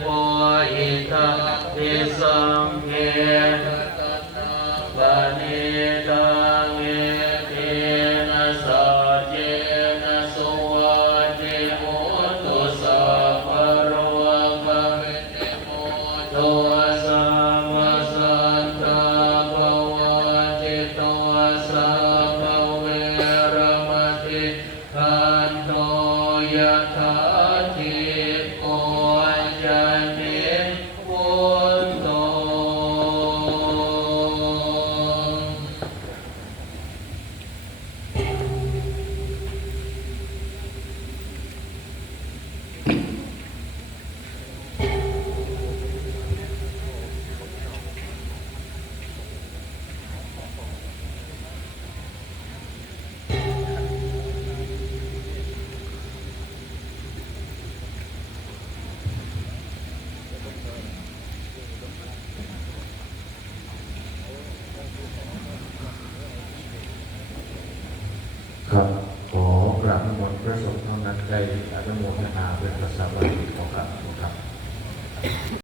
โพอิทัปปิสังเฆปณิตังเอเตนะสัจเจนะสุวัจจิโหตุสัพพะโรกะเวทิโมโตสัมมาสันตะภวจิตโตสัพพะเวระมะติขันโตยะถาทิโกจันติพุทโธครับขอกราบนิมนต์พระสงฆ์เท่านั้นได้อนุโมทนาเป็นภาษาบาลีขอกราบครับ